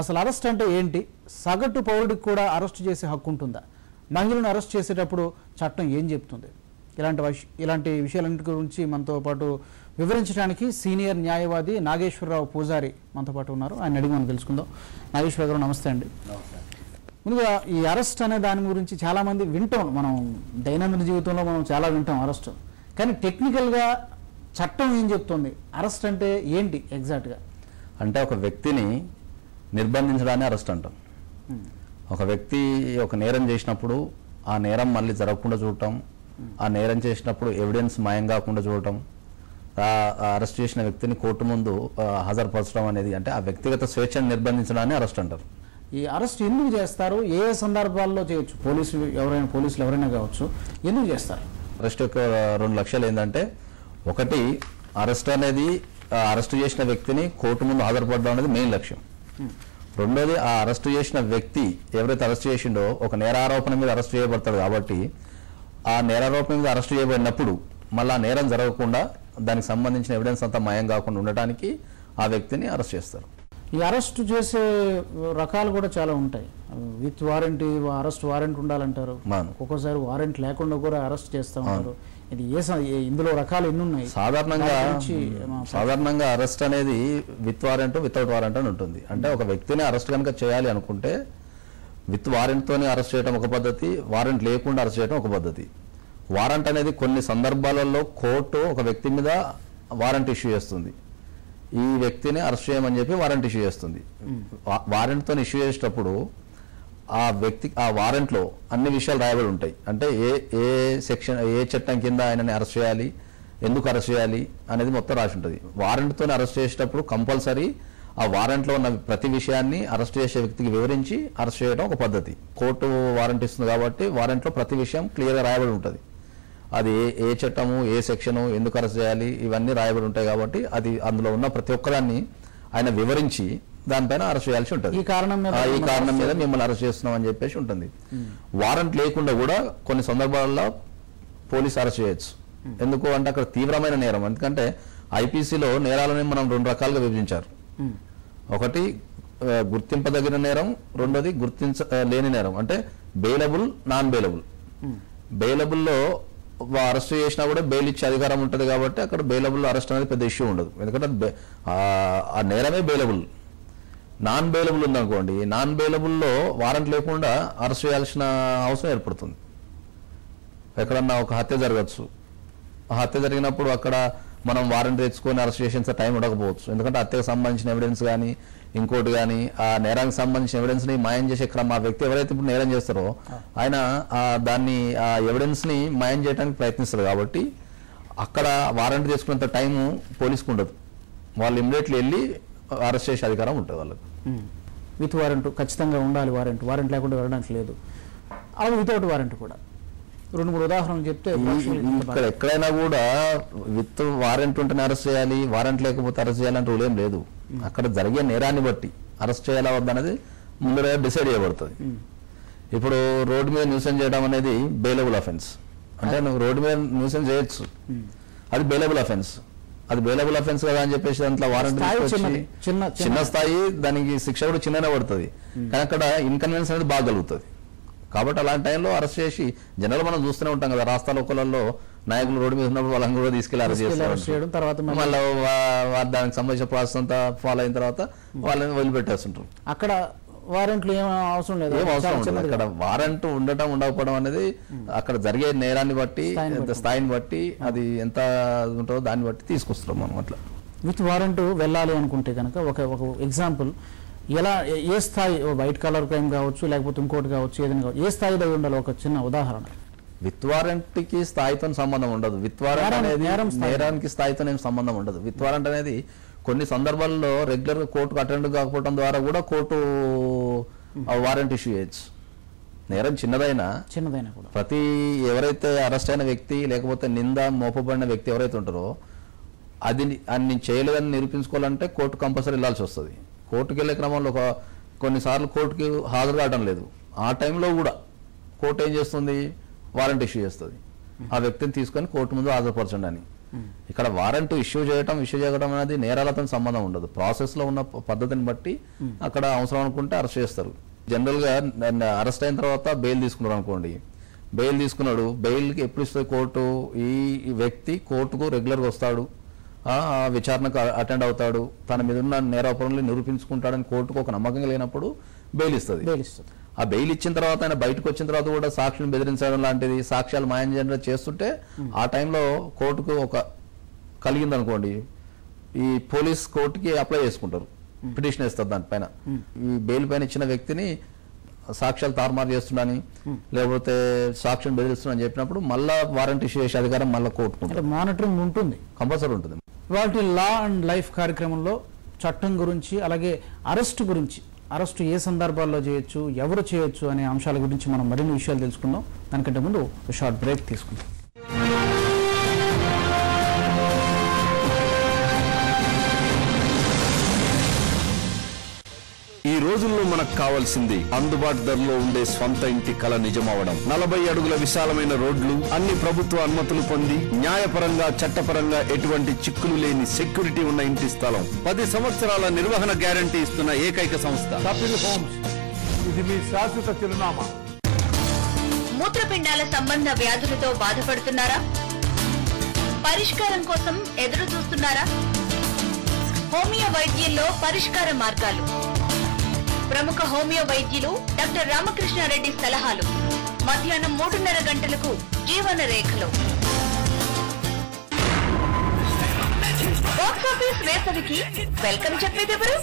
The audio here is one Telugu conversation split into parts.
అసలు అరెస్ట్ అంటే ఏంటి? సగటు పౌరుడికి కూడా అరెస్ట్ చేసే హక్కు ఉంటుందా? మహిళను అరెస్ట్ చేసేటప్పుడు చట్టం ఏం చెప్తుంది? ఇలాంటి విషయాలన్నిటి గురించి మనతో పాటు వివరించడానికి సీనియర్ న్యాయవాది నాగేశ్వరరావు పూజారి మనతో పాటు ఉన్నారు. ఆయన అడిగి మనం తెలుసుకుందాం. నాగేశ్వరరావు గారు నమస్తే అండి. ముందుగా ఈ అరెస్ట్ అనే దాని గురించి చాలామంది వింటాం, మనం దైనందిన జీవితంలో మనం చాలా వింటాం అరెస్ట్. కానీ టెక్నికల్గా చట్టం ఏం చెప్తుంది? అరెస్ట్ అంటే ఏంటి ఎగ్జాక్ట్గా? అంటే ఒక వ్యక్తిని నిర్బంధించడాన్ని అరెస్ట్ అంటాం. ఒక వ్యక్తి ఒక నేరం చేసినప్పుడు ఆ నేరం మళ్ళీ జరగకుండా చూడటం, ఆ నేరం చేసినప్పుడు ఎవిడెన్స్ మాయం కాకుండా చూడటం, అరెస్ట్ చేసిన వ్యక్తిని కోర్టు ముందు హాజరుపరచడం అనేది, అంటే ఆ వ్యక్తిగత స్వేచ్ఛను నిర్బంధించడాన్ని అరెస్ట్ అంటారు. ఈ అరెస్ట్ ఎందుకు చేస్తారు? ఏ సందర్భాల్లో చేయొచ్చు? పోలీసులు ఎవరైనా కావచ్చు, ఎందుకు చేస్తారు? అరెస్ట్ యొక్క 2 లక్ష్యాలు ఏంటంటే, ఒకటి అరెస్ట్ అనేది అరెస్ట్ చేసిన వ్యక్తిని కోర్టు ముందు హాజరుపడడం అనేది మెయిన్ లక్ష్యం. రెండోది ఆ అరెస్ట్ చేసిన వ్యక్తి ఎవరైతే అరెస్ట్ చేసిండో ఒక నేరారోపణ మీద అరెస్ట్ చేయబడతాడు కాబట్టి ఆ నేరారోపణ మీద అరెస్ట్ చేయబడినప్పుడు మళ్ళీ ఆ నేరం జరగకుండా దానికి సంబంధించిన ఎవిడెన్స్ అంతా మాయం కాకుండా ఉండటానికి ఆ వ్యక్తిని అరెస్ట్ చేస్తారు. ఈ అరెస్ట్ చేసే రకాలు కూడా చాలా ఉంటాయి. విత్ వారెంట్, అరెస్ట్ వారెంట్ ఉండాలంటారు, ఒక్కొక్కసారి వారెంట్ లేకుండా కూడా అరెస్ట్ చేస్తూ ఉంటారు. ఇది ఇందులో రకాలు ఎన్ని ఉన్నాయి? సాధారణంగా అరెస్ట్ అనేది విత్ వారెంట్, వితౌట్ వారెంట్ అని ఉంటుంది. అంటే ఒక వ్యక్తిని అరెస్ట్ కనుక చేయాలి అనుకుంటే విత్ వారెంట్తోనే అరెస్ట్ చేయడం ఒక పద్ధతి, వారెంట్ లేకుండా అరెస్ట్ చేయడం ఒక పద్ధతి. వారెంట్ అనేది కొన్ని సందర్భాలలో కోర్టు ఒక వ్యక్తి మీద వారెంట్ ఇష్యూ చేస్తుంది, ఈ వ్యక్తిని అరెస్ట్ చేయమని చెప్పి వారెంట్ ఇష్యూ చేస్తుంది. వారెంట్తో ఇష్యూ చేసేటప్పుడు ఆ వ్యక్తి ఆ వారెంట్లో అన్ని విషయాలు రాయబడి ఉంటాయి. అంటే ఏ సెక్షన్, ఏ చట్టం కింద ఆయనని అరెస్ట్ చేయాలి, ఎందుకు అరెస్ట్ చేయాలి అనేది మొత్తం రాసి ఉంటుంది. వారెంట్తో అరెస్ట్ చేసేటప్పుడు కంపల్సరీ ఆ వారెంట్లో ఉన్న ప్రతి విషయాన్ని అరెస్ట్ చేసే వ్యక్తికి వివరించి అరెస్ట్ చేయడం ఒక పద్ధతి. కోర్టు వారెంట్ ఇస్తుంది కాబట్టి వారెంట్లో ప్రతి విషయం క్లియర్గా రాయబడి ఉంటుంది. అది ఏ చట్టము, ఏ సెక్షను, ఎందుకు అరెస్ట్ చేయాలి, ఇవన్నీ రాయబడి ఉంటాయి కాబట్టి అది అందులో ఉన్న ప్రతి ఒక్కదాన్ని ఆయన వివరించి దానిపైన అరెస్ట్ చేయాల్సి ఉంటుంది. ఈ కారణం మీద మిమ్మల్ని అరెస్ట్ చేస్తున్నాం అని చెప్పేసి ఉంటుంది. వారెంట్ లేకుండా కూడా కొన్ని సందర్భాల్లో పోలీసు అరెస్ట్ చేయొచ్చు. ఎందుకు అంటే అక్కడ తీవ్రమైన నేరం. ఎందుకంటే ఐపీసీలో నేరాలని మనం 2 రకాలుగా విభజించారు. ఒకటి గుర్తింపదగిన నేరం, రెండోది గుర్తించలేని నేరం. అంటే బెయిలబుల్, నాన్ బెయిలబుల్. బెయిలబుల్లో అరెస్ట్ చేసినా కూడా బెయిల్ ఇచ్చే అధికారం ఉంటుంది కాబట్టి అక్కడ బెయిలబుల్ అరెస్ట్ అనేది పెద్ద ఇష్యూ ఉండదు, ఎందుకంటే ఆ నేరమే బెయిలబుల్. నాన్ బెయిలబుల్ ఉందనుకోండి, నాన్ బెయిలబుల్లో వారెంట్ లేకుండా అరెస్ట్ చేయాల్సిన అవసరం ఏర్పడుతుంది. ఎక్కడన్నా ఒక హత్య జరగచ్చు, ఆ హత్య జరిగినప్పుడు అక్కడ మనం వారెంట్ తెచ్చుకొని అరెస్ట్ చేసేంత టైం ఉండకపోవచ్చు, ఎందుకంటే హత్యకు సంబంధించిన ఎవిడెన్స్ కానీ ఇంకోటి కానీ ఆ నేరానికి సంబంధించిన ఎవిడెన్స్ని మాయం చేసే క్రమం, ఆ వ్యక్తి ఎవరైతే ఇప్పుడు నేరం చేస్తారో ఆయన దాన్ని ఆ ఎవిడెన్స్ని మాయం చేయడానికి ప్రయత్నిస్తారు కాబట్టి అక్కడ వారెంట్ తీసుకునేంత టైము పోలీసుకు ఉండదు. వాళ్ళు ఇమ్మీడియట్లీ వెళ్ళి అరెస్ట్ చేసే అధికారం ఉంటుంది వాళ్ళకి. విత్ వారెంట్ ఖచ్చితంగా ఉండాలి, వారెంట్ లేకుండా వెళ్ళడానికి లేదు. అలాగే వితౌట్ వారెంట్ కూడా 2-3 ఉదాహరణలు చెప్తే. ఇక్కడ ఎక్కడైనా కూడా విత్ వారెంట్ ఉంటేనే అరెస్ట్ చేయాలి, వారెంట్ లేకపోతే అరెస్ట్ చేయాలంటే రూల్ ఏం లేదు. అక్కడ జరిగే నేరాన్ని బట్టి అరెస్ట్ చేయాలా వద్దనేది ముందర డిసైడ్ చేయబడుతుంది. ఇప్పుడు రోడ్డు మీద న్యూసెన్స్ చేయడం అనేది బెయిలబుల్ అఫెన్స్. అంటే నువ్వు రోడ్డు మీద న్యూసెన్స్ చేయొచ్చు, అది బెయిలబుల్ అఫెన్స్. అది బెయిలబుల్ అఫెన్స్ కదా అని చెప్పేసి దాంట్లో వారెంట్ చిన్న స్థాయి, దానికి శిక్ష కూడా చిన్ననే పడుతుంది. కానీ అక్కడ ఇన్కన్వీనియన్స్ అనేది బాగా కలుగుతుంది. కాబట్టి అలాంటి టైంలో అరెస్ట్ చేసి జనరల్ మనం చూస్తూనే ఉంటాం కదా, రాస్తా లోకల్లో నాయకులు రోడ్డు మీద ఉన్నప్పుడు వాళ్ళని కూడా తీసుకెళ్లి అరెస్ట్ చేయడం, తర్వాత మళ్ళీ దానికి సంబంధించిన ప్రాసెస్ అంతా ఫాలో అయిన తర్వాత వాళ్ళని వదిలిపెట్టేస్తుంటారు. అక్కడ వారెంట్లు ఏం అవసరం లేదు, అక్కడ వారెంట్ ఉండటం ఉండకపోవడం అనేది అక్కడ జరిగే నేరాన్ని బట్టి, స్థాయిని బట్టి, అది ఎంత ఉంటుందో దాన్ని బట్టి తీసుకొస్తున్నాం మనం. అట్లా విత్ వారెంట్ వెళ్ళాలి అనుకుంటే కనుక ఒక ఎగ్జాంపుల్, ఎలా ఏ స్థాయి, వైట్ కలర్ క్రైమ్ కావచ్చు లేకపోతే ఇంకోటి కావచ్చు, ఏదైనా కావచ్చు, ఏ స్థాయిలో ఉండాలి ఒక చిన్న ఉదాహరణ. విత్ వారెంట్ కి స్థాయితో సంబంధం ఉండదు. విత్ వారెంట్ అనేది నేరానికి స్థాయితో ఏం సంబంధం ఉండదు. విత్ వారెంట్ అనేది కొన్ని సందర్భాల్లో రెగ్యులర్ కోర్టుకు అటెండ్ కాకపోవడం ద్వారా కూడా కోర్టు వారెంట్ ఇష్యూ చేయొచ్చు. నేరం చిన్నదైనా కూడా ప్రతి ఎవరైతే అరెస్ట్ అయిన వ్యక్తి లేకపోతే నింద మోపబడిన వ్యక్తి ఎవరైతే ఉంటారో అది నేను చేయలేదని నిరూపించుకోవాలంటే కోర్టు కంపల్సరీ వెళ్ళాల్సి వస్తుంది. కోర్టుకు వెళ్ళే క్రమంలో కొన్నిసార్లు కోర్టుకి హాజరు కావడం లేదు, ఆ టైంలో కూడా కోర్టు ఏం చేస్తుంది, వారెంట్ ఇష్యూ చేస్తుంది. ఆ వ్యక్తిని తీసుకొని కోర్టు ముందు హాజరుపరచండి అని. ఇక్కడ వారెంట్ ఇష్యూ చేయడం అనేది నేరాలతో సంబంధం ఉండదు. ప్రాసెస్లో ఉన్న పద్ధతిని బట్టి అక్కడ అవసరం అనుకుంటే అరెస్ట్ చేస్తారు. జనరల్గా అరెస్ట్ అయిన తర్వాత బెయిల్ తీసుకున్నారు అనుకోండి, బెయిల్ తీసుకున్నాడు, బెయిల్కి ఎప్పుడు ఇస్తుంది కోర్టు? ఈ వ్యక్తి కోర్టుకు రెగ్యులర్గా వస్తాడు, విచారణకు అటెండ్ అవుతాడు, తన మీద ఉన్న నేరాపరులను నిరూపించుకుంటాడని కోర్టుకు ఒక నమ్మకం లేనప్పుడు బెయిల్ ఇస్తుంది. ఆ బెయిల్ ఇచ్చిన తర్వాత ఆయన బయటకు వచ్చిన తర్వాత కూడా సాక్షులను బెదిరించడం లాంటిది, సాక్ష్యాలు మాయం చేయడం చేస్తుంటే ఆ టైంలో కోర్టుకు ఒక కలిగింది అనుకోండి, ఈ పోలీస్ కోర్టుకి అప్లై చేసుకుంటారు, పిటిషన్ వేస్తారు దానిపైన. ఈ బెయిల్ పైన ఇచ్చిన వ్యక్తిని సాక్ష్యాలు తారుమారు చేస్తున్నాని లేకపోతే సాక్ష్యం బెదిరిస్తున్నాని చెప్పినప్పుడు మళ్ళా వారెంట్ ఇష్యూ చేసే అధికారం మళ్ళీ కోర్టుకుంటారు. మానిటరింగ్ ఉంటుంది, కంపల్సరీ ఉంటుంది. వాటి లా అండ్ లైఫ్ కార్యక్రమంలో చట్టం గురించి అలాగే అరెస్ట్ గురించి, అరెస్టు ఏ సందర్భాల్లో చేయొచ్చు, ఎవరు చేయొచ్చు అనే అంశాల గురించి మనం మరిన్ని విషయాలు తెలుసుకుందాం. దానికంటే ముందు షార్ట్ బ్రేక్ తీసుకుందాం. ఈ రోజుల్లో మనకు కావాల్సింది అందుబాటు ధరలో ఉండే స్వంత ఇంటి కల నిజమవడం. 40 అడుగుల విశాలమైన రోడ్లు, అన్ని ప్రభుత్వ అనుమతులు పొంది న్యాయపరంగా చట్టపరంగా ఎటువంటి చిక్కులు లేని సెక్యూరిటీ ఉన్న ఇంటి స్థలం. 10 సంవత్సరాల నిర్వహణ గ్యారంటీ ఇస్తున్న ఏకైక సంస్థ కపిల్ హోమ్స్. ఇది మీ శాశ్వత చిరునామా. మూత్రపిండాల సంబంధ వ్యాధులతో బాధపడుతున్నారా? పరిష్కారం కోసం ఎదురు చూస్తున్నారా? హోమియో వైద్యంలో పరిష్కార మార్గాలు. ప్రముఖ హోమియో వైద్యులు డాక్టర్ రామకృష్ణారెడ్డి సలహాలు. మధ్యాహ్నం 3:30 గంటలకు జీవన రేఖలో. బాక్సాఫీస్ వేసవికి వెల్కమ్ చెప్పేదెవరు?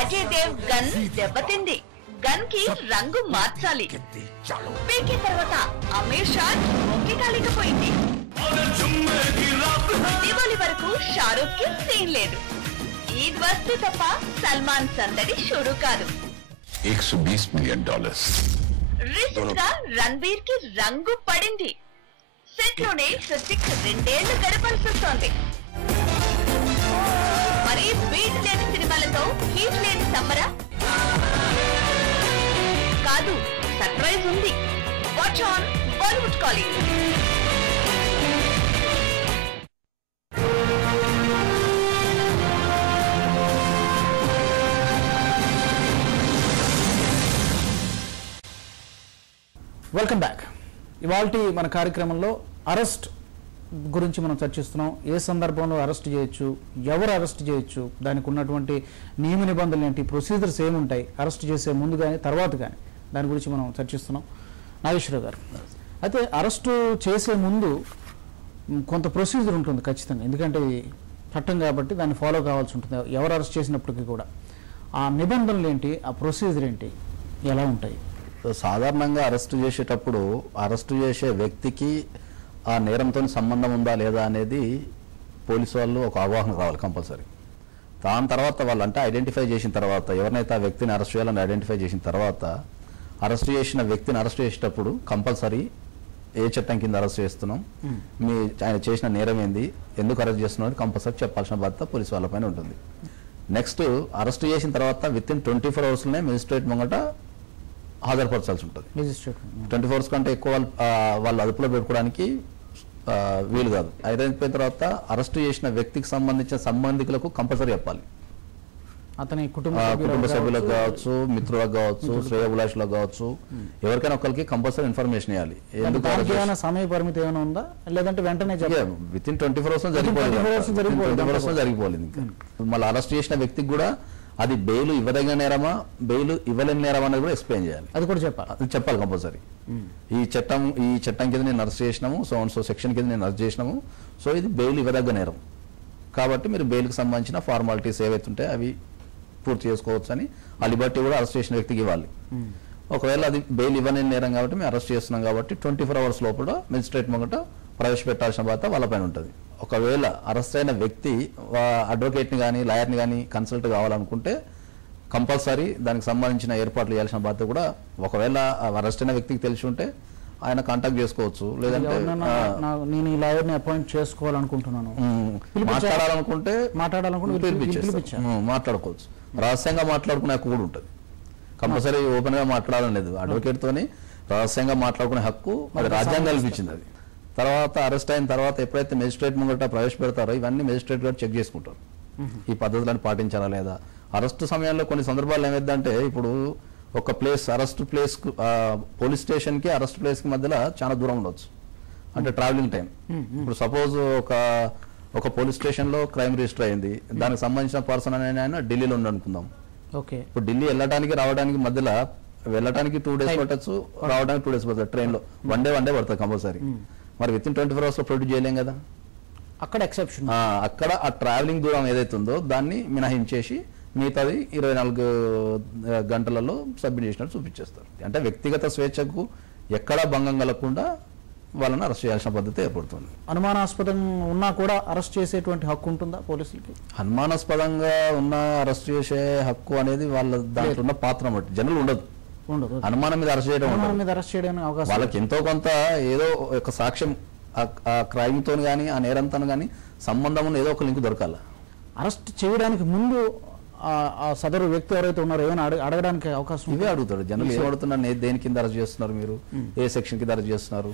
అజయ్ దేవ్ గన్ దెబ్బతింది. గన్ కి రంగు మార్చాలి. పీకే తర్వాత అమీర్ షా ఒకే కాలేకపోయింది. దివాళి వరకు షారూక్ కి సీన్ లేదు. ఈద్ వస్తే తప్ప సల్మాన్ సందడి షురు కాదు. $120 మిలియన్. రీసెంట్ గా రణ్బీర్ కి రంగు పడింది. సెట్ లోనే హృతిక్ 2 ఏళ్లు గడపాల్సి వస్తోంది. మరి బీట్ లేని సినిమాలతో హీట్ లేని సమ్మరా? కాదు, సర్ప్రైజ్ ఉంది. Watch on Bollywood calling. Welcome back. ఇవాల్టి మన కార్యక్రమంలో అరెస్ట్ గురించి మనం చర్చిస్తున్నాం. ఏ సందర్భంలో అరెస్ట్ చేయొచ్చు, ఎవరు అరెస్ట్ చేయొచ్చు, దానికి ఉన్నటువంటి నియమ నిబంధనలు ఏంటి, ప్రొసీజర్స్ ఏముంటాయి, అరెస్ట్ చేసే ముందు కానీ తర్వాత కానీ, దాని గురించి మనం చర్చిస్తున్నాం. నాగేశ్వరరావు గారు, అయితే అరెస్టు చేసే ముందు కొంత ప్రొసీజర్ ఉంటుంది ఖచ్చితంగా, ఎందుకంటే చట్టం కాబట్టి దాన్ని ఫాలో కావాల్సి ఉంటుంది ఎవరు అరెస్ట్ చేసినప్పటికీ కూడా. ఆ నిబంధనలు ఏంటి, ఆ ప్రొసీజర్ ఏంటి, ఎలా ఉంటాయి? సాధారణంగా అరెస్ట్ చేసేటప్పుడు అరెస్ట్ చేసే వ్యక్తికి ఆ నేరంతో సంబంధం ఉందా లేదా అనేది పోలీసు వాళ్ళు ఒక అవగాహన కావాలి కంపల్సరీ. దాని తర్వాత వాళ్ళు అంటే ఐడెంటిఫై చేసిన తర్వాత, ఎవరినైతే ఆ వ్యక్తిని అరెస్ట్ చేయాలని ఐడెంటిఫై చేసిన తర్వాత, అరెస్ట్ చేసిన వ్యక్తిని అరెస్ట్ చేసేటప్పుడు కంపల్సరీ ఏ చట్టం కింద అరెస్ట్ చేస్తున్నాం, ఆయన చేసిన నేరం ఏంది, ఎందుకు అరెస్ట్ చేస్తున్నాం కంపల్సరీ చెప్పాల్సిన బాధ్యత పోలీసు వాళ్ళపైన ఉంటుంది. నెక్స్ట్ అరెస్ట్ చేసిన తర్వాత విత్ ఇన్ 24 అవర్స్లోనే మెజిస్ట్రేట్ ముంగట హాజరుపరచాల్సి ఉంటుంది. 24 అవర్స్ కంటే ఎక్కువ వాళ్ళు అదుపులో పెట్టుకోవడానికి వీలు కాదు. ఐడెంటిఫై తర్వాత అరెస్ట్ చేసిన వ్యక్తికి సంబంధించిన సంబంధికులకు కంపల్సరీ చెప్పాలి. అతని కుటుంబ సభ్యులకు కావచ్చు, మిత్రులకు కావచ్చు, శ్రేయోభిలాషులకు కావచ్చు, ఎవరికైనా ఒకరికి కంపల్సరీ ఇన్ఫర్మేషన్ ఇవ్వాలి. ఎందుకు సమయ పరిమితి ఏమైనా ఉందా, లేదంటే వెంటనే విత్ ఇన్ 24 అవర్స్ జరిగిపోలేదు. ఇంకా మళ్ళీ అరెస్ట్ చేసిన వ్యక్తికి కూడా అది బెయిల్ ఇవ్వదగిన నేరమా, బెయిల్ ఇవ్వలేని నేరమా అనేది కూడా ఎక్స్ప్లెయిన్ చేయాలి. అది కూడా చెప్పాలి, అది చెప్పాలి కంపల్సరీ. ఈ చట్టం కింద నేను అరెస్ట్ చేసినాము, సో సెక్షన్ కింద నేను అరెస్ట్ చేసినాము, సో ఇది బెయిల్ ఇవ్వదగ్గ నేరం కాబట్టి మీరు బెయిల్కి సంబంధించిన ఫార్మాలిటీస్ ఏవైతే ఉంటాయో అవి పూర్తి చేసుకోవచ్చు అని ఆ లిబర్టీ కూడా అరెస్ట్ చేసిన వ్యక్తికి ఇవ్వాలి. ఒకవేళ అది బెయిల్ ఇవ్వని నేరం కాబట్టి మేము అరెస్ట్ చేస్తున్నాం కాబట్టి 24 అవర్స్ లోపల మెజిస్ట్రేట్ ముంగట ప్రవేశపెట్టాల్సిన బాధ్యత వాళ్ళపైన ఉంటుంది. ఒకవేళ అరెస్ట్ అయిన వ్యక్తి అడ్వకేట్ని కానీ లాయర్ని కానీ కన్సల్ట్ కావాలనుకుంటే కంపల్సరీ దానికి సంబంధించిన ఏర్పాట్లు చేయాల్సిన బాధ్యత కూడా ఒకవేళ అరెస్ట్ అయిన వ్యక్తికి తెలిసి ఉంటే ఆయన కాంటాక్ట్ చేసుకోవచ్చు. లేదంటే నేను ఈ లాయర్ని అపాయింట్ చేసుకోవాలనుకుంటున్నాను, మాట్లాడాలనుకుంటే మాట్లాడుకోవచ్చు. రహస్యంగా మాట్లాడుకునే హక్కు కూడా ఉంటుంది. కంపల్సరీ ఓపెన్ గా మాట్లాడడం లేదు. అడ్వకేట్ తోని రహస్యంగా మాట్లాడుకునే హక్కు అది రాజ్యాంగం కల్పించింది. అది తర్వాత అరెస్ట్ అయిన తర్వాత ఎప్పుడైతే మెజిస్ట్రేట్ ముంగట ప్రవేశపెడతారో ఇవన్నీ మెజిస్ట్రేట్ గారు చెక్ చేసుకుంటారు ఈ పద్ధతులను పాటించాలా లేదా. అరెస్ట్ సమయంలో కొన్ని సందర్భాలు ఏమైందంటే ఇప్పుడు ఒక place arrest place police station కి అరెస్ట్ ప్లేస్ కి మధ్యలో చాలా దూరం ఉండొచ్చు, అంటే ట్రావెలింగ్ టైం. ఇప్పుడు సపోజ్ ఒక పోలీస్ స్టేషన్ లో క్రైమ్ రిజిస్టర్ అయింది, దానికి సంబంధించిన పర్సన్ అనేది ఆయన ఢిల్లీలో ఉండి అనుకుందాం. ఓకే, ఇప్పుడు ఢిల్లీ రావడానికి మధ్యలో వెళ్ళడానికి 2 days పట్టచ్చు, రావడానికి 2 days పడుతుంది. ట్రైన్లో వన్ డే పడుతుంది కంపల్సరీ. మరి విత్ ఇన్ 24 hours లో ప్రొడ్యూస్ చేయలేం కదా. అక్కడ ఎక్సెప్షన్, అక్కడ ఆ ట్రావెలింగ్ దూరం ఏదైతే ఉందో దాన్ని మినహాయించేసి మిగతాది 24 గంటలలో సబ్మిట్ చేసినట్టు చూపించేస్తారు. అంటే వ్యక్తిగత స్వేచ్ఛకు ఎక్కడా భంగం కలగకుండా వాళ్ళని అరెస్ట్ చేయాల్సిన పద్ధతి ఏర్పడుతుంది. అనుమానాస్పదం ఉన్నా కూడా అరెస్ట్ చేసేటువంటి హక్కు ఉంటుందా పోలీసులకి? అనుమానాస్పదంగా ఉన్న అరెస్ట్ చేసే హక్కు అనేది వాళ్ళ దాంట్లో ఉన్న పాత్ర బట్టి జనరల్ ఉండదు. అనుమానం మీద అరెస్ట్ చేయడం అవకాశం వాళ్ళకి ఎంతో కొంత ఏదో ఒక సాక్ష్యం ఆ క్రైమ్ తో గానీ ఆ నేరంతో గానీ సంబంధం ఉన్న ఏదో ఒక లింక్ దొరకాలి. అరెస్ట్ చేయడానికి ముందు ఆ సదరు వ్యక్తి ఎవరైతే ఉన్నారో ఏమైనా అడగడానికి అవకాశం ఇవే అడుగుతాడు. జనరల్ ఏం అడుగుతున్నారు, దేని కింద అరెస్ట్ చేస్తున్నారు, మీరు ఏ సెక్షన్ కింద అరెస్ట్ చేస్తున్నారు,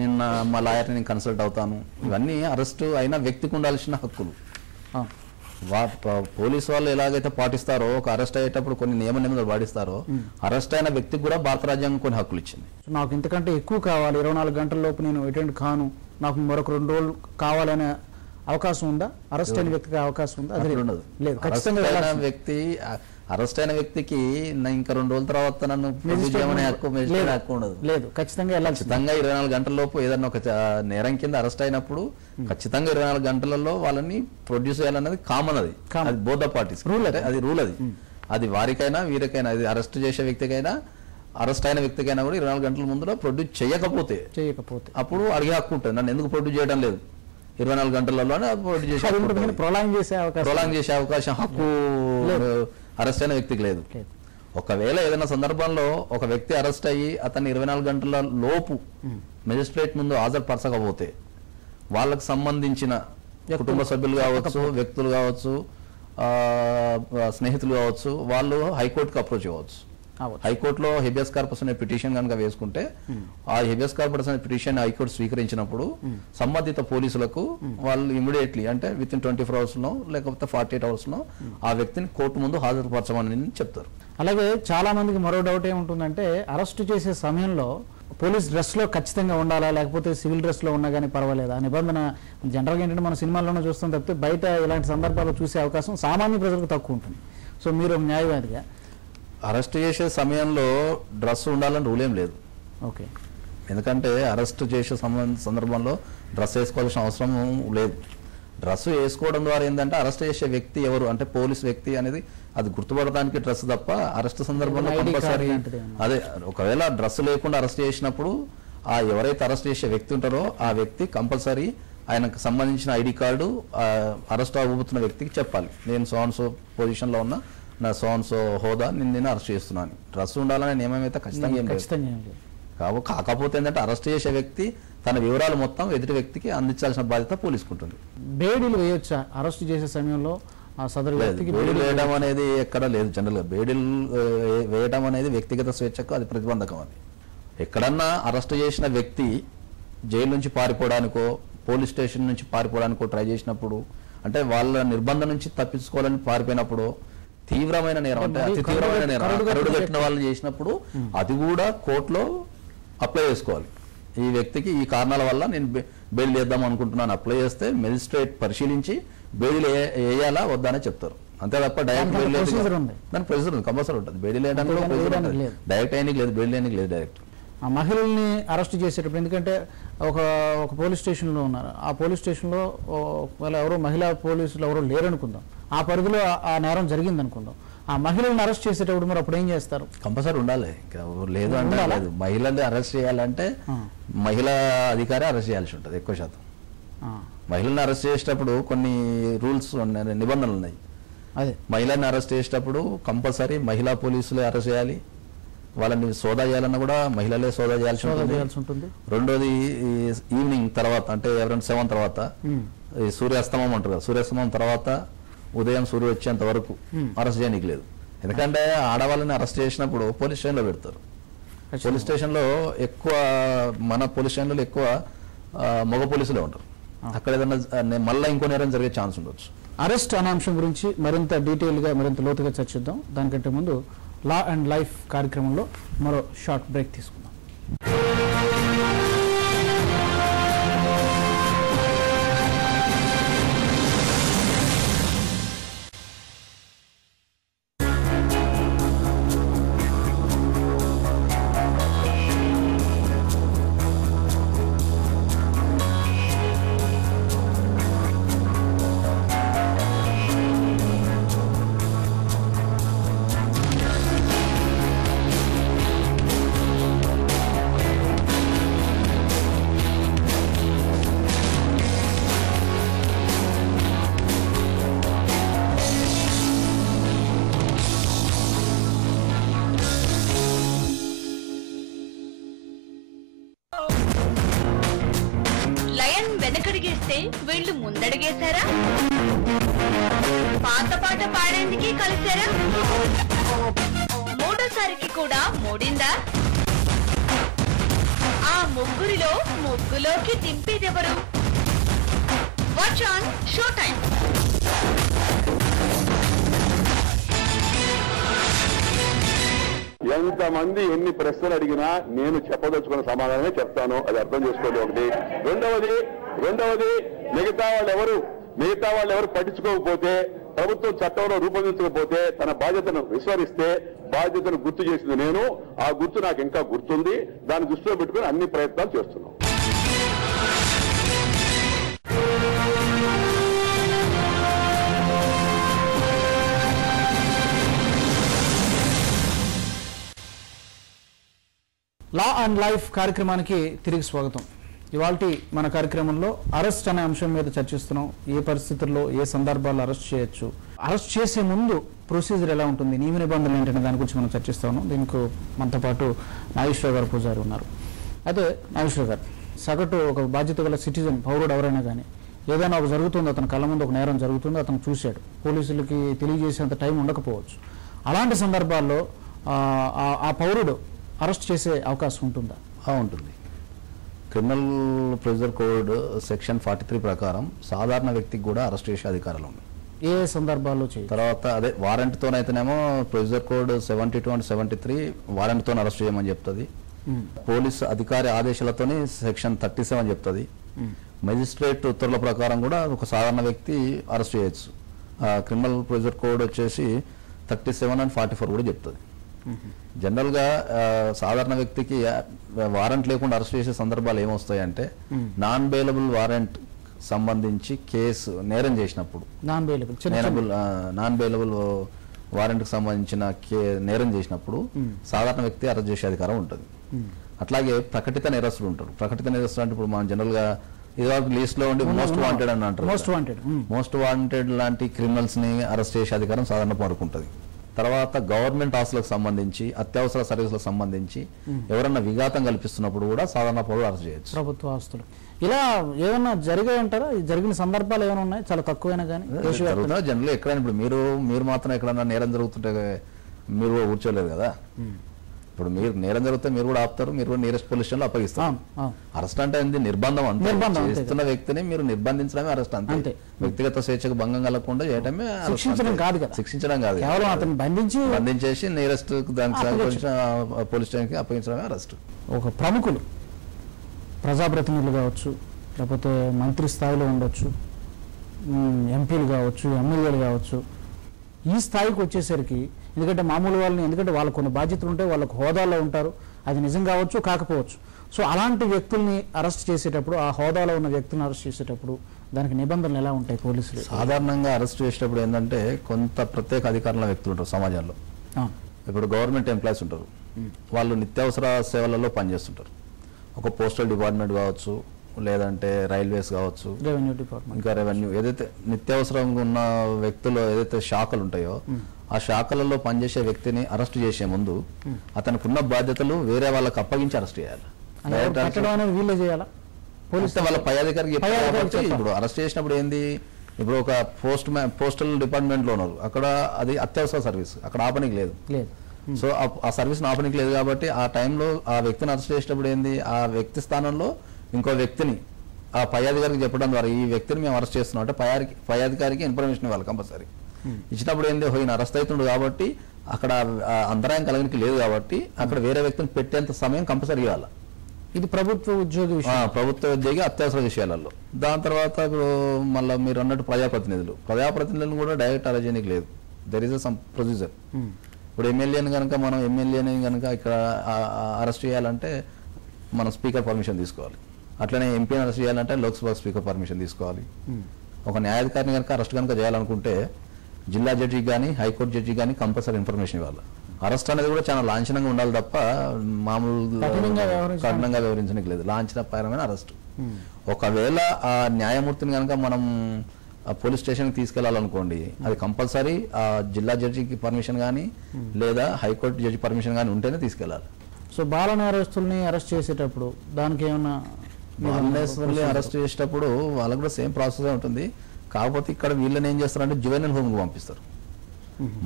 నిన్న మా లాయర్ని నేను కన్సల్ట్ అవుతాను. ఇవన్నీ అరెస్ట్ అయిన వ్యక్తికి ఉండాల్సిన హక్కులు. పోలీసు వాళ్ళు ఎలాగైతే పాటిస్తారో ఒక అరెస్ట్ అయ్యేటప్పుడు కొన్ని నియమాలు పాటిస్తారో అరెస్ట్ అయిన వ్యక్తికి కూడా భారత రాజ్యాంగం కొన్ని హక్కులు ఇచ్చింది. నాకు ఇంతకంటే ఎక్కువ కావాలి, 24 గంటల లోపు నేను అటెండ్ కాను, నాకు మరొక 2 రోజులు కావాలనే అవకాశం ఉందా? అరెస్ట్ అయిన వ్యక్తికి అవకాశం ఉందా? అది ఉండదు. లేదు, ఖచ్చితంగా వ్యక్తి అరెస్ట్ అయిన వ్యక్తికి ఇంకా 2 రోజుల తర్వాత నన్ను హక్కు ఉండదు. లేదు, ఖచ్చితంగా 24 గంటల లోపు ఏదన్నా ఒక నేరం కింద అరెస్ట్ అయినప్పుడు ఖచ్చితంగా 24 గంటలలో వాళ్ళని ప్రొడ్యూస్ చేయాలన్నది కామన్. అది బోత్ ద పార్టీస్ రూల్. అది రూల్. అది వారికైనా వీరికైనా, అది అరెస్ట్ చేసే వ్యక్తికైనా అరెస్ట్ అయిన వ్యక్తికైనా కూడా 24 గంటల ముందులో ప్రొడ్యూస్ చేయకపోతే అప్పుడు అడిగే హక్కు ఉంటుంది. నన్ను ఎందుకు ప్రొడ్యూస్ చేయడం లేదు, 24 గంటలలోనే ప్రొలాంగ్ చేసే అవకాశం హక్కు అరెస్ట్ అయిన వ్యక్తికి లేదు. ఒకవేళ ఏదైనా సందర్భంలో ఒక వ్యక్తి అరెస్ట్ అయ్యి అతన్ని 24 గంటల లోపు మెజిస్ట్రేట్ ముందు హాజరుపరచకపోతే వాళ్ళకు సంబంధించిన కుటుంబ సభ్యులు కావచ్చు, వ్యక్తులు కావచ్చు, స్నేహితులు కావచ్చు, వాళ్ళు హైకోర్టుకు అప్రోచ్ అవ్వచ్చు. హైకోర్టులో హెబియస్ కార్పస్ అనే పిటిషన్ కనుక వేసుకుంటే ఆ హెబియస్ కార్పస్ అనే పిటిషన్ హైకోర్టు స్వీకరించినప్పుడు సంబంధిత పోలీసులకు వాళ్ళు ఇమీడియట్లీ అంటే విత్ ఇన్ 24 hours లో లేకపోతే 48 hours లో ఆ వ్యక్తిని కోర్టు ముందు హాజరుపరచమని చెప్తారు. అలాగే చాలా మందికి మరో డౌట్ ఏముంటుందంటే అరెస్ట్ చేసే సమయంలో పోలీస్ డ్రెస్ లో ఖచ్చితంగా ఉండాలా, లేకపోతే సివిల్ డ్రెస్ లో ఉన్నా కానీ పర్వాలేదా? నిబంధన జనరల్గా ఏంటంటే మన సినిమాల్లోనే చూస్తాం తప్పితే బయట ఇలాంటి సందర్భాల్లో చూసే అవకాశం సామాన్య ప్రజలకు తక్కువ ఉంటుంది. సో మీరు న్యాయవాదిగా అరెస్ట్ చేసే సమయంలో డ్రెస్ ఉండాలని రూల్ ఏం లేదు. ఓకే, ఎందుకంటే అరెస్ట్ చేసే సందర్భంలో డ్రెస్ వేసుకోవాల్సిన అవసరం లేదు. డ్రెస్ వేసుకోవడం ద్వారా ఏంటంటే అరెస్ట్ చేసే వ్యక్తి ఎవరు అంటే పోలీస్ వ్యక్తి అనేది అది గుర్తుపడడానికి డ్రెస్ తప్ప అరెస్ట్ సందర్భంలో కంపల్సరీ అదే. ఒకవేళ డ్రెస్ లేకుండా అరెస్ట్ చేసినప్పుడు ఆ ఎవరైతే అరెస్ట్ చేసే వ్యక్తి ఉంటారో ఆ వ్యక్తి కంపల్సరీ ఆయనకు సంబంధించిన ఐడి కార్డు అరెస్ట్ అవబోతున్న వ్యక్తికి చెప్పాలి. నేను సో అండ్ సో పొజిషన్లో ఉన్నా, నా సో అండ్ సో హోదా నేను అరెస్ట్ చేస్తున్నాను. డ్రెస్ ఉండాలనే నియమం అయితే ఖచ్చితంగా ఏం లేదు. కాకపోతే ఏంటంటే అరెస్ట్ చేసే వ్యక్తి తన వివరాలు మొత్తం ఎదుటి వ్యక్తికి అందించాల్సిన బాధ్యత పోలీసుకుంటుంది. బేడీలు వేయొచ్చా అరెస్ట్ చేసే సమయంలో? బేడీలు వేయడం అనేది ఎక్కడ లేదు. జనరల్ గా బేడీలు వేయడం అనేది వ్యక్తిగత స్వేచ్ఛకు అది ప్రతిబంధకం. అది ఎక్కడన్నా అరెస్ట్ చేసిన వ్యక్తి జైలు నుంచి పారిపోవడానికో పోలీస్ స్టేషన్ నుంచి పారిపోవడానికో ట్రై చేసినప్పుడు అంటే వాళ్ళ నిర్బంధం నుంచి తప్పించుకోవాలని పారిపోయినప్పుడు తీవ్రమైన నేరం అంటే అతి తీవ్రమైన నేరం కరుడు కట్టిన వాళ్ళు చేసినప్పుడు అది కూడా కోర్టులో అప్లై చేసుకోవాలి. ఈ వ్యక్తికి ఈ కారణాల వల్ల నేను బెయిల్ చేద్దాం అనుకుంటున్నాను అప్లై చేస్తే మెజిస్ట్రేట్ పరిశీలించి బెయిల్ వేయాలా వద్దా అని చెప్తారు. అంతే తప్ప డైరెక్ట్ బెయిల్ దాని ప్రొసీజర్ ఉంది, కంపల్సరీ ఉంటుంది. బెయిల్ వేయడానికి డైరెక్ట్ అయినకి లేదు, బెయిల్ వేయడానికి లేదు. డైరెక్ట్ మహిళల్ని అరెస్ట్ చేసేటప్పుడు ఎందుకంటే ఒక పోలీస్ స్టేషన్లో ఉన్నారు, ఆ పోలీస్ స్టేషన్లో వాళ్ళు ఎవరో మహిళా పోలీసులు ఎవరో లేరనుకుందాం, ఆ పరిధిలో ఆ నేరం జరిగింది అనుకుందాం, ఆ మహిళల్ని అరెస్ట్ చేసేటప్పుడు మరి అప్పుడు ఏం చేస్తారు? కంపల్సరీ ఉండాలి. లేదు అంటే లేదు. మహిళల్ని అరెస్ట్ చేయాలంటే మహిళా అధికారి అరెస్ట్ చేయాల్సి ఉంటుంది ఎక్కువ శాతం. మహిళల్ని అరెస్ట్ చేసేటప్పుడు కొన్ని రూల్స్ నిబంధనలు ఉన్నాయి. అదే మహిళల్ని అరెస్ట్ చేసేటప్పుడు కంపల్సరీ మహిళా పోలీసులే అరెస్ట్ చేయాలి. వాళ్ళని సోదా చేయాలన్నా కూడా మహిళలే సోదా చేయాల్సి ఉంటుంది. రెండోది ఈవినింగ్ తర్వాత అంటే ఎవరైనా 7 తర్వాత సూర్యాస్తమం అంటారు, సూర్యాస్తమం తర్వాత ఉదయం సూర్యుడు వచ్చేంత వరకు అరెస్ట్ చేయడానికి లేదు. ఎందుకంటే ఆడవాళ్ళని అరెస్ట్ చేసినప్పుడు పోలీస్ స్టేషన్లో పెడతారు. పోలీస్ స్టేషన్లో ఎక్కువ మన పోలీస్ స్టేషన్లో ఎక్కువ మగ పోలీసులే ఉంటారు. అక్కడ ఏదైనా మళ్ళీ ఇంకో నేరం జరిగే ఛాన్స్ ఉండొచ్చు. అరెస్ట్ అనే అంశం గురించి మరింత డీటెయిల్గా మరింత లోతుగా చర్చిద్దాం. దానికంటే ముందు లా అండ్ లైఫ్ కార్యక్రమంలో మరో షార్ట్ బ్రేక్ తీసుకుందాం. లయన్ వెనకడిగేస్తే వీళ్ళు ముందడిగేశారా? పాత పాట పాడేందుకే కలిశారా? మూడోసారికి కూడా మూడిందా? ఆ ముగ్గురిలో ముగ్గులోకి దింపేదెవరు? Watch on show time. ఎంతమంది ఎన్ని ప్రశ్నలు అడిగినా నేను చెప్పదలుచుకున్న సమాధానమే చెప్తాను. అది అర్థం చేసుకోండి. ఒకటి. రెండవది మిగతా వాళ్ళు ఎవరు పట్టించుకోకపోతే, ప్రభుత్వం చట్టంలో రూపొందించకపోతే, తన బాధ్యతను విస్మరిస్తే బాధ్యతను గుర్తు చేసింది నేను. ఆ గుర్తు నాకు ఇంకా గుర్తుంది. దాన్ని దృష్టిలో పెట్టుకుని అన్ని ప్రయత్నాలు చేస్తున్నాం. లా అండ్ లైఫ్ కార్యక్రమానికి తిరిగి స్వాగతం. ఇవాల్టి మన కార్యక్రమంలో అరెస్ట్ అనే అంశం మీద చర్చిస్తున్నాం. ఏ పరిస్థితుల్లో ఏ సందర్భాల్లో అరెస్ట్ చేయొచ్చు, అరెస్ట్ చేసే ముందు ప్రొసీజర్ ఎలా ఉంటుంది, నియమ నిబంధనలు ఏంటనే దాని గురించి మనం చర్చిస్తాము. దీనికి మనతో పాటు నాగేశ్వరరావు గారు పూజారి ఉన్నారు. అయితే నాగేశ్వరరావు గారు, సగటు ఒక బాధ్యత గల సిటిజన్, పౌరుడు ఎవరైనా కానీ ఏదైనా ఒక జరుగుతుంది, అతని కళ్ళ ముందు ఒక నేరం జరుగుతుంది, అతను చూశాడు, పోలీసులకి తెలియజేసేంత టైం ఉండకపోవచ్చు. అలాంటి సందర్భాల్లో ఆ పౌరుడు అరెస్ట్ చేసే అవకాశం ఉంటుందా? ఉంటుంది. క్రిమినల్ ప్రొసీజర్ కోడ్ సెక్షన్ 43 ప్రకారం సాధారణ వ్యక్తికి కూడా అరెస్ట్ చేసే అధికారాలు ఉన్నాయి. ఏ సందర్భాల్లో చేయాలి? తర్వాత అదే వారెంట్తోనైతేనేమో ప్రొసీజర్ కోడ్ 72 and 73 వారెంట్తో అరెస్ట్ చేయమని చెప్తుంది. పోలీస్ అధికారి ఆదేశాలతోని సెక్షన్ 37 చెప్తుంది. మెజిస్ట్రేట్ ఉత్తర్వుల ప్రకారం కూడా ఒక సాధారణ వ్యక్తి అరెస్ట్ చేయొచ్చు. క్రిమినల్ ప్రొసీజర్ కోడ్ వచ్చేసి 37 and 44 కూడా చెప్తుంది. జనరల్గా సాధారణ వ్యక్తికి వారెంట్ లేకుండా అరెస్ట్ చేసే సందర్భాలు ఏమొస్తాయంటే, నాన్ బెయిలబుల్ వారెంట్ సంబంధించి కేసు నేరం చేసినప్పుడు, నాన్ బెయిలబుల్ వారెంట్కి సంబంధించిన నేరం చేసినప్పుడు సాధారణ వ్యక్తి అరెస్ట్ చేసే అధికారం ఉంటుంది. అట్లాగే ప్రకటిత నేరస్తులు ఉంటారు. ప్రకటిత నేరస్తులు అంటే ఇప్పుడు మనం జనరల్గా ఇదివరకు లిస్ట్ లో ఉండి మోస్ట్ వాంటెడ్ అని అంటారు. మోస్ట్ వాంటెడ్ లాంటి క్రిమినల్స్ ని అరెస్ట్ చేసే అధికారం సాధారణ పౌరులకు ఉంటుంది. తర్వాత గవర్నమెంట్ ఆస్తులకు సంబంధించి, అత్యవసర సర్వీసులకు సంబంధించి ఎవరన్నా విఘాతం కల్పిస్తున్నప్పుడు కూడా సాధారణ పౌరులు అరెస్ట్ చేయొచ్చు. ప్రభుత్వ ఆస్తులు ఇలా ఏమన్నా జరిగాయంటారా? జరిగిన సందర్భాలు ఏమైనా ఉన్నాయి? చాలా తక్కువైనా కానీ జనరల్ ఎక్కడైనా ఇప్పుడు మీరు మాత్రం ఎక్కడన్నా నేరం జరుగుతుంటే మీరు కూడా కూర్చోలేదు కదా. ఇప్పుడు మీరు నేరం జరిగితే మీరు కూడా ఆపుతారు, మీరు కూడా నియరెస్ట్ పోలీస్ స్టేషన్ లో అప్పగిస్తారు. అరెస్ట్ అంటే ఏంది? నిర్బంధం. అంతే. చేస్తున్న వ్యక్తిని మీరు నిర్బంధించడమే అరెస్ట్. అంతే. వ్యక్తిగత స్వేచ్ఛకు భంగం కలగకుండా చేయడమే. శిక్షించడం కాదు కదా. శిక్షించడం కాదు, కేవలం అతను బంధించేసి నియరెస్ట్ దానికి పోలీస్ స్టేషన్కి అప్పగించడమే అరెస్ట్. ఒక ప్రముఖులు, ప్రజాప్రతినిధులు కావచ్చు, లేకపోతే మంత్రి స్థాయిలో ఉండొచ్చు, ఎంపీలు కావచ్చు, ఎమ్మెల్యేలు కావచ్చు, ఈ స్థాయికి వచ్చేసరికి, ఎందుకంటే మామూలు వాళ్ళని, ఎందుకంటే వాళ్ళకు కొన్ని బాధ్యతలు ఉంటాయి, వాళ్ళకు హోదాలో ఉంటారు, అది నిజం కావచ్చు కాకపోవచ్చు. సో అలాంటి వ్యక్తుల్ని అరెస్ట్ చేసేటప్పుడు, ఆ హోదాలో ఉన్న వ్యక్తులను అరెస్ట్ చేసేటప్పుడు దానికి నిబంధనలు ఎలా ఉంటాయి? పోలీసులు సాధారణంగా అరెస్ట్ చేసేటప్పుడు ఏంటంటే కొంత ప్రత్యేక అధికారుల వ్యక్తులు ఉంటారు సమాజంలో. ఇప్పుడు గవర్నమెంట్ ఎంప్లాయీస్ ఉంటారు, వాళ్ళు నిత్యావసర సేవలలో పనిచేస్తుంటారు. ఒక పోస్టల్ డిపార్ట్మెంట్ కావచ్చు, లేదంటే రైల్వేస్ కావచ్చు, రెవెన్యూ డిపార్ట్మెంట్, ఇంకా రెవెన్యూ, ఏదైతే నిత్యావసరంగా ఉన్న వ్యక్తులు ఏదైతే శాఖలు ఉంటాయో ఆ శాఖలలో పనిచేసే వ్యక్తిని అరెస్ట్ చేసే ముందు అతనికి ఉన్న బాధ్యతలు వేరే వాళ్ళకి అప్పగించి అరెస్ట్ చేయాలి. వీళ్ళే చేయాలా? పోలీసు వాళ్ళ పై అధికారికి. ఇప్పుడు అరెస్ట్ చేసినప్పుడు ఏంది, ఇప్పుడు ఒక పోస్టల్ డిపార్ట్మెంట్ లో ఉన్నారు, అక్కడ అది అత్యవసర సర్వీస్, అక్కడ ఆపనికి లేదు. సో ఆ సర్వీస్ ఆపనికి లేదు కాబట్టి ఆ టైంలో ఆ వ్యక్తిని అరెస్ట్ చేసేటప్పుడు ఏంది, ఆ వ్యక్తి స్థానంలో ఇంకో వ్యక్తిని ఆ పై అధికారికి చెప్పడం ద్వారా ఈ వ్యక్తిని మేము అరెస్ట్ చేస్తున్నాం అంటే పై అధికారికి ఇన్ఫర్మేషన్ ఇవ్వాలి కంపల్సరీ. ఇచ్చినప్పుడు ఏంది ఈయన అరెస్ట్ అవుతుండు కాబట్టి అక్కడ అంతరాయం కలగడానికి లేదు కాబట్టి అక్కడ వేరే వ్యక్తిని పెట్టేంత సమయం కంపల్సరీ ఇవ్వాలి. ఇది ప్రభుత్వ ఉద్యోగి ప్రభుత్వ ఉద్యోగి అత్యవసర విషయాలలో. దాని తర్వాత ఇప్పుడు మళ్ళీ మీరు అన్నట్టు ప్రజాప్రతినిధులను కూడా డైరెక్ట్ అరెస్ట్ చేయడానికి లేదు. There is some procedure. ఇప్పుడు ఎమ్మెల్యేని కనుక మనం ఇక్కడ అరెస్ట్ చేయాలంటే మనం స్పీకర్ పర్మిషన్ తీసుకోవాలి. అట్లనే ఎంపీని అరెస్ట్ చేయాలంటే లోక్సభ స్పీకర్ పర్మిషన్ తీసుకోవాలి. ఒక న్యాయాధికారిని కనుక అరెస్ట్ కనుక చేయాలనుకుంటే జిల్లా జడ్జికి కానీ హైకోర్టు జడ్జికి కానీ కంపల్సరీ ఇన్ఫర్మేషన్ ఇవ్వాలి. అరెస్ట్ అనేది కూడా చాలా లాంఛనంగా ఉండాలి తప్ప మామూలు కఠినంగా వ్యవహరించడానికి లేదు. లాంఛనపరమైన అరెస్ట్. ఒకవేళ ఆ న్యాయమూర్తిని కనుక మనం పోలీస్ స్టేషన్కి తీసుకెళ్లాలనుకోండి అది కంపల్సరీ ఆ జిల్లా జడ్జికి పర్మిషన్ కానీ లేదా హైకోర్టు జడ్జి పర్మిషన్ కానీ ఉంటేనే తీసుకెళ్లాలి. సో బాల నేరస్తుల్ని అరెస్ట్ చేసేటప్పుడు దానికి ఏమన్నా అరెస్ట్ చేసేటప్పుడు వాళ్ళకు కూడా సేమ్ ప్రాసెస్ ఉంటుంది. కాకపోతే ఇక్కడ వీళ్ళని ఏం చేస్తారంటే జువెనల్ హోమ్కి పంపిస్తారు.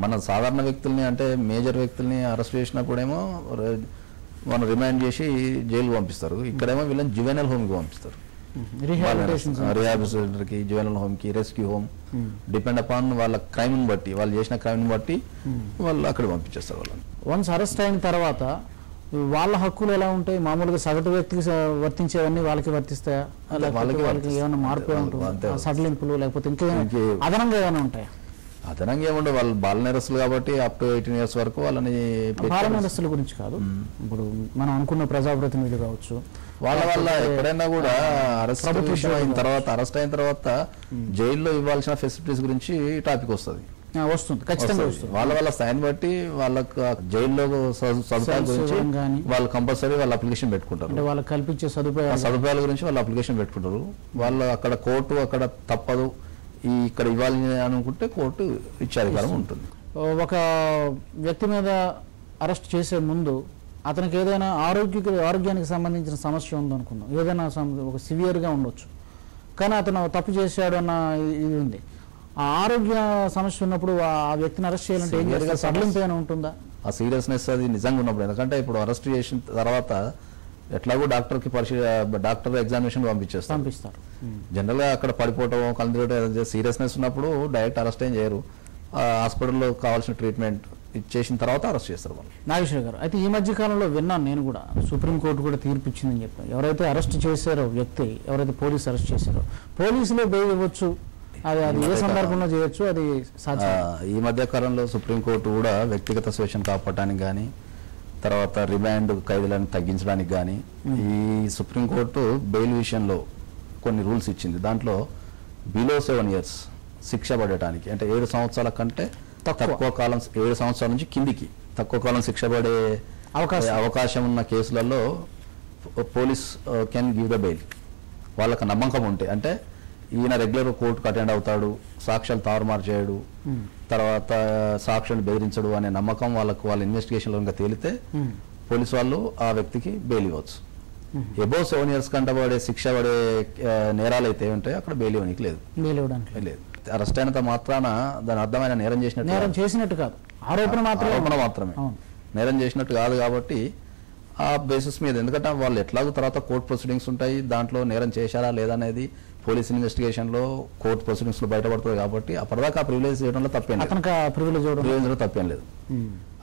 మన సాధారణ వ్యక్తుల్ని అంటే మేజర్ వ్యక్తుల్ని అరెస్ట్ చేసినప్పుడేమో మనం రిమాండ్ చేసి జైలు పంపిస్తారు. ఇక్కడేమో వీళ్ళని జువెనల్ హోమ్కి పంపిస్తారు. రిహాబిలిటేషన్కి, జువెనల్ హోమ్కి, రెస్క్యూ హోమ్ డిపెండ్ అపాన్ వాళ్ళ క్రైమ్ని బట్టి వాళ్ళు చేసిన క్రైమ్ని బట్టి వాళ్ళు అక్కడ పంపించేస్తారు వాళ్ళని. వన్స్ అరెస్ట్ అయిన తర్వాత వాళ్ళ హక్కులు ఎలా ఉంటాయి? మామూలుగా సగటు వ్యక్తికి వర్తించేవన్నీ వాళ్ళకి వర్తిస్తాయా? వాళ్ళకి ఏమైనా మార్పు ఉంటుంది? సడలింపులు లేకపోతే ఇంకేమైనా అదనంగా ఏమైనా ఉంటాయా? అదనంగా ఏముండవు. వాళ్ళు బాల నేరస్తులు కాబట్టి అప్ టు 18 years వరకు వాళ్ళని. బాల నేరస్తుల గురించి కాదు, ఇప్పుడు మనం అనుకున్న ప్రజాప్రతినిధులు కావచ్చు వాళ్ళ ఎక్కడైనా కూడా అరెస్ట్ అయిన తర్వాత జైల్లో ఇవ్వాల్సిన ఫెసిలిటీస్ గురించి టాపిక్ వస్తుంది. ఖచ్చితంగా వస్తుంది. వాళ్ళ స్థాయిని బట్టి వాళ్ళకు జైల్లో సదుపాయాల గురించి వాళ్ళు కంపల్సరీ వాళ్ళ అప్లికేషన్ పెట్టుకుంటారు. వాళ్ళకి కల్పించే సదుపాయాల గురించి వాళ్ళు అప్లికేషన్ పెట్టుకుంటారు. వాళ్ళు అక్కడ కోర్టు అక్కడ తప్పదు ఇక్కడ ఇవ్వాలి అనుకుంటే కోర్టు ఇచ్చే అధికారం ఉంటుంది. ఒక వ్యక్తి మీద అరెస్ట్ చేసే ముందు అతనికి ఏదైనా ఆరోగ్యానికి సంబంధించిన సమస్య ఉందనుకుందాం, ఏదైనా ఒక సివియర్గా ఉండొచ్చు, కానీ అతను తప్పు చేశాడు అన్న ఇది ఉంది. ఆ ఆరోగ్య సమస్య ఉన్నప్పుడు ఆ వ్యక్తిని అరెస్ట్ చేయాలంటే ఏం చేయాలి? సడలింపు ఏమైనా ఉంటుందా? ఆ సీరియస్నెస్ అది నిజంగా ఉన్నప్పుడు. ఎందుకంటే ఇప్పుడు అరెస్ట్ చేసిన తర్వాత ఎట్లాగో డాక్టర్ ఎగ్జామినేషన్ పంపిస్తారు. జనరల్ గా అక్కడ పడిపోవటం కళ్ళు సీరియస్నెస్ ఉన్నప్పుడు డైరెక్ట్ అరెస్ట్ ఏం చేయరు. హాస్పిటల్లో కావాల్సిన ట్రీట్మెంట్ ఇచ్చేసిన తర్వాత అరెస్ట్ చేస్తారు వాళ్ళు. నాగేశ్వర గారు, అయితే ఈ మధ్య కాలంలో విన్నాను నేను కూడా, సుప్రీంకోర్టు కూడా తీర్పు ఇచ్చిందని చెప్పాను. ఎవరైతే అరెస్ట్ చేశారో వ్యక్తి, ఎవరైతే పోలీసు అరెస్ట్ చేశారో పోలీసులే బెయిల్ ఇవ్వచ్చు, అది ఏ సందర్భంలో చేయొచ్చు, అది సాధ్యం. ఈ మధ్య కాలంలో సుప్రీంకోర్టు కూడా వ్యక్తిగత స్వేచ్ఛను కాపాడటానికి కానీ తర్వాత రిమాండ్ ఖైదీలను తగ్గించడానికి కానీ ఈ సుప్రీంకోర్టు బెయిల్ విషయంలో కొన్ని రూల్స్ ఇచ్చింది. దాంట్లో బిలో 7 years శిక్ష పడటానికి, అంటే 7 సంవత్సరాల కంటే తక్కువ కాలం, 7 సంవత్సరాల నుంచి కిందికి తక్కువ కాలం శిక్ష పడే అవకాశం ఉన్న కేసులలో police can give the bail. వాళ్ళకి నమ్మకం ఉంటే, అంటే ఈయన రెగ్యులర్ కోర్టుకు అటెండ్ అవుతాడు, సాక్ష్యాలు తారుమారు చేయడు, తర్వాత సాక్షులను బెదిరించడు అనే నమ్మకం వాళ్ళ ఇన్వెస్టిగేషన్లో ఇంకా తేలితే పోలీసు వాళ్ళు ఆ వ్యక్తికి బెయిల్ ఇవ్వచ్చు. అబౌవ్ 7 years కంటే శిక్ష పడే నేరాలు అయితే ఉంటాయో అక్కడ బెయిల్ ఇవ్వడానికి లేదు. అరెస్ట్ అయినంత మాత్రాన దాని అర్థమైన నేరం చేసినట్టు కాదు, ఆరోపణ మాత్రమే, నేరం చేసినట్టు కాదు. కాబట్టి ఆ బేసిస్ మీద, ఎందుకంటే వాళ్ళు ఎట్లాగో తర్వాత కోర్టు ప్రొసీడింగ్స్ ఉంటాయి, దాంట్లో నేరం చేశారా లేదా అనేది పోలీస్ ఇన్వెస్టిగేషన్ లో కోర్టు ప్రొసీడింగ్స్ లో బయటపడుతుంది. కాబట్టి అప్పటిదాకా ప్రివిలేజ్ చేయడంలో తప్పేం లేదు.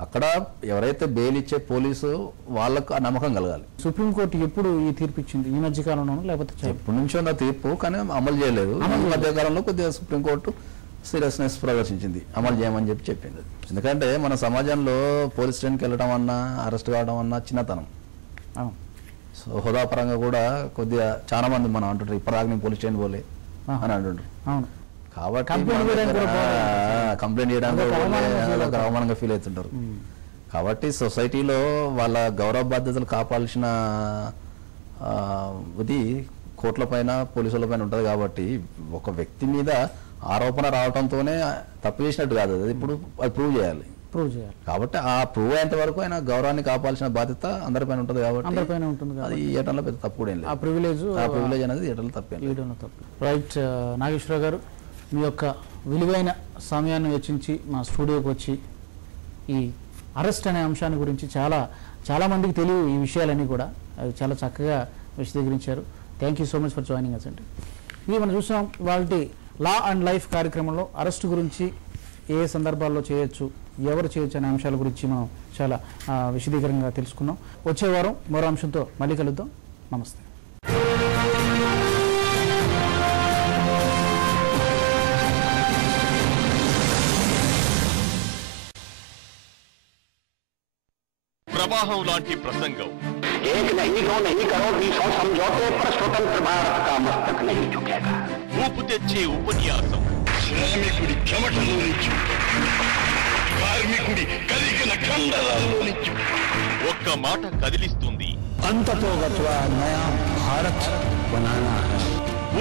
అక్కడ ఎవరైతే బెయిల్ ఇచ్చే పోలీసు వాళ్ళకు ఆ నమ్మకం కలగాలి. సుప్రీంకోర్టు ఎప్పుడు ఈ తీర్పు ఇచ్చింది? ఈ మధ్య కాలంలో లేకపోతే ఎప్పటి నుంచో ఉన్న తీర్పు, కానీ అమలు చేయలేదు. ఈ మధ్య కాలంలో కొద్దిగా సుప్రీంకోర్టు సీరియస్నెస్ ప్రదర్శించింది, అమలు చేయమని చెప్పింది. ఎందుకంటే మన సమాజంలో పోలీస్ స్టేషన్కి వెళ్ళడం అన్నా అరెస్ట్ కావడం అన్నా చిన్నతనం. సో హోదాపరంగా కూడా కొద్దిగా చాలా మంది మనం అంటుంటారు, ఇప్పటిదాకా నేను పోలీస్ స్టేషన్ పోలే అని అంటుంటారు. కాబట్టి కంప్లైంట్ చేయడానికి అవమానంగా ఫీల్ అవుతుంటారు. కాబట్టి సొసైటీలో వాళ్ళ గౌరవ బాధ్యతలు కాపాడాల్సిన ఇది కోర్టుల పైన పోలీసుల పైన ఉంటుంది. కాబట్టి ఒక వ్యక్తి మీద ఆరోపణ రావడంతోనే తప్పు చేసినట్టు కాదు, అది ఇప్పుడు అది ప్రూవ్ చేయాలి. కాబట్టి ఆ ప్రూవ్ అయ్యేంత వరకు ఆయన గౌరవాన్ని కాపాడాల్సిన బాధ్యత అందరిపైన ఉంటుంది. కాబట్టి అది ఇవ్వడంలో పెద్ద తప్పు కూడా ఏం లేదు. ఆ ప్రివిలేజ్ అనేది ఇవ్వడంలో తప్పేం. రైట్. నాగేశ్వర గారు, మీ యొక్క విలువైన సమయాన్ని వెచ్చించి మా స్టూడియోకి వచ్చి ఈ అరెస్ట్ అనే అంశాన్ని గురించి చాలా మందికి తెలియదు ఈ విషయాలన్నీ కూడా, అవి చాలా చక్కగా విశదీకరించారు. Thank you so much for joining us అండి. ఇది మనం చూసాం వాళ్ళ లా అండ్ లైఫ్ కార్యక్రమంలో అరెస్ట్ గురించి ఏ సందర్భాల్లో చేయొచ్చు, ఎవరు చేయొచ్చు అనే అంశాల గురించి మనం చాలా విశదీకరంగా తెలుసుకున్నాం. వచ్చే వారం మరో అంశంతో మళ్ళీ కలుద్దాం. నమస్తే. ప్రవాహం లాంటి ప్రసంగం. एक नहीं दो नहीं करो 200 समझौते पर स्वतंत्र भारत का मस्तक नहीं झुकेगा. ఊపు తెచ్చే ఉపన్యాసం. శ్రామికుడి చెమటలో నుంచి, కార్మికుడి కరిగిన కండరాల్లో నుంచి ఒక్క మాట కదిలిస్తుంది. अंततो गत्वा नया भारत बनाना है.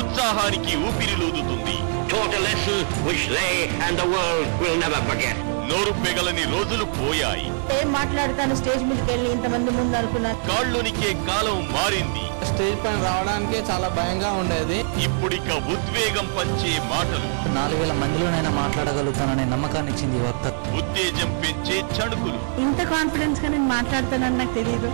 ఉత్సాహానికి ఊపిరిలూదుతుంది. Total lesson which they and the world will never forget. నోరు పెగలని రోజులు పోయాయి. ఏం మాట్లాడతాను స్టేజ్ మీదకి వెళ్ళి ఇంతమంది ముందు అనుకున్నాను. కాళ్ళునికే కాలం మారింది. స్టేజ్ పైన రావడానికే చాలా భయంగా ఉండేది. ఇప్పుడిక ఉద్వేగం పంచే మాటలు. 4000 మందిలోనైనా మాట్లాడగలుగుతాననే నమ్మకాన్ని ఇచ్చింది ఈ వక్త. ఉత్తేజం పెంచే చణుకులు. ఇంత కాన్ఫిడెన్స్ గా నేను మాట్లాడతానని నాకు తెలియదు.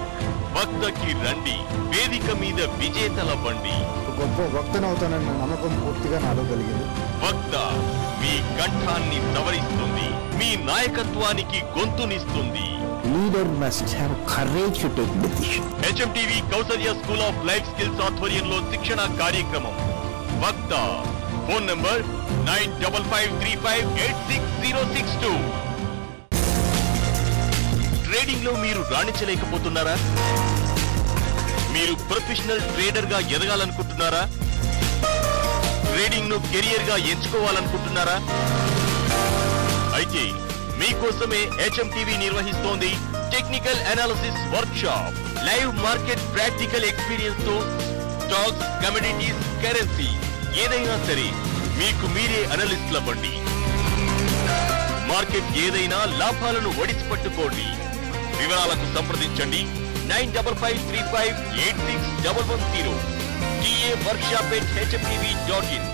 వక్తకి రండి, వేదిక మీద విజేతల బండి. గొప్ప వక్తనవుతానన్న నమ్మకం పూర్తిగా నాలో కలిగింది. వక్త మీ కంఠాన్ని సవరిస్తుంది, మీ నాయకత్వానికి గొంతునిస్తుంది. Leader must have courage to take decision. HMTV Kausalya school of life skills ఆధ్వర్యంలో శిక్షణ కార్యక్రమం వక్త. Phone number 9553586062. ట్రేడింగ్ లో మీరు రాణించలేకపోతున్నారా? మీరు ప్రొఫెషనల్ ట్రేడర్ గా ఎదగాలనుకుంటున్నారా? ట్రేడింగ్ ను కెరియర్ గా ఎంచుకోవాలనుకుంటున్నారా? అయితే మీకోసమే హెచ్ఎంటీవీ నిర్వహిస్తోంది technical analysis work shop. Live market practical experience తో స్టాక్స్, కమోడిటీస్, కరెన్సీ ఏదైనా సరే మీకు మీరే అనలిస్ట్ లవ్వండి. మార్కెట్ ఏదైనా లాభాలను ఒడిసి పట్టుకోండి. వివరాలకు సంప్రదించండి 9553586110. TA workshop@hmtv.in.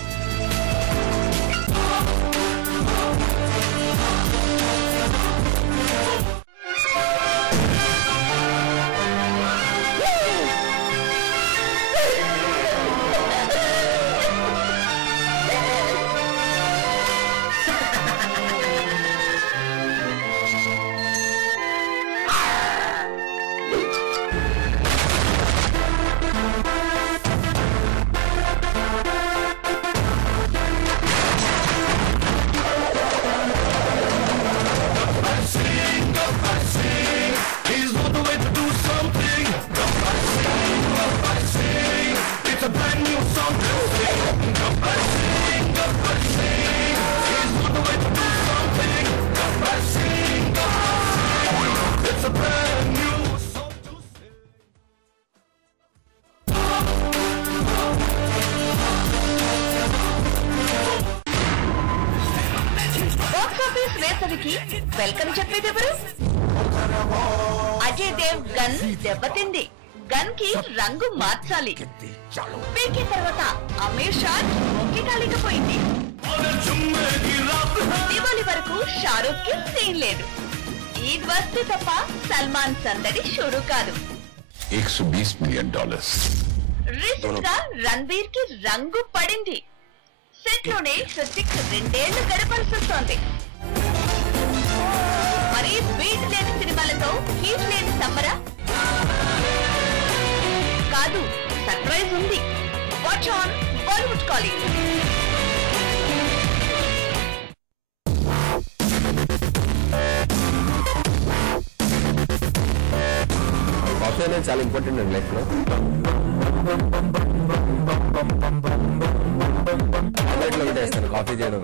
వెల్కమ్ చెప్పేదెవరు? అజయ్ దేవ్ గన్ దెబ్బతింది. గన్ కి రంగు మార్చాలి. పీకే తర్వాత అమీర్ షా ఒక్కికాలేకపోయింది. దివాళీ వరకు షారూక్ కి సీన్ లేదు. ఈద్ వస్తే తప్ప సల్మాన్ సందడి షురు కాదు. $120 million. రీసెంట్ గా రణ్బీర్ కి రంగు పడింది. సెట్ లోనే హృతిక్ 2 ఏళ్లు గడపాల్సి వస్తోంది. మరి బీట్ లేని సినిమాలతో హీట్ లేని సమ్మరా? కాదు, సర్ప్రైజ్ ఉంది. Watch on Bollywood calling. Coffee అనేది చాలా ఇంపార్టెంట్ అండి లైఫ్ లో. ఆమ్లెట్లో పెట్టేస్తాను కాఫీ చేయడం.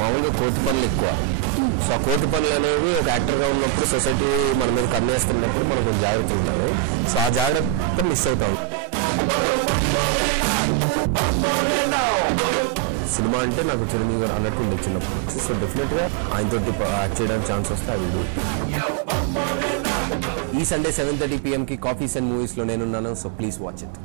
మామూలుగా కోతి పనులు ఎక్కువ. సో ఆ కోతి పనులు అనేవి ఒక యాక్టర్గా ఉన్నప్పుడు సొసైటీ మన మీద కన్నేస్తున్నప్పుడు మనం కొంచెం జాగ్రత్త ఉంటాము. సో ఆ జాగ్రత్త మిస్ అవుతాం. సినిమా అంటే నాకు చిరంజీవి గారు అన్నట్టు ఉండే చిన్నప్పుడు. సో డెఫినెట్గా ఆయనతో యాక్ట్ చేయడానికి ఛాన్స్ వస్తే అది. ఈ సండే 7:30 PM కాఫీస్ అండ్ మూవీస్లో నేనున్నాను. So please watch it.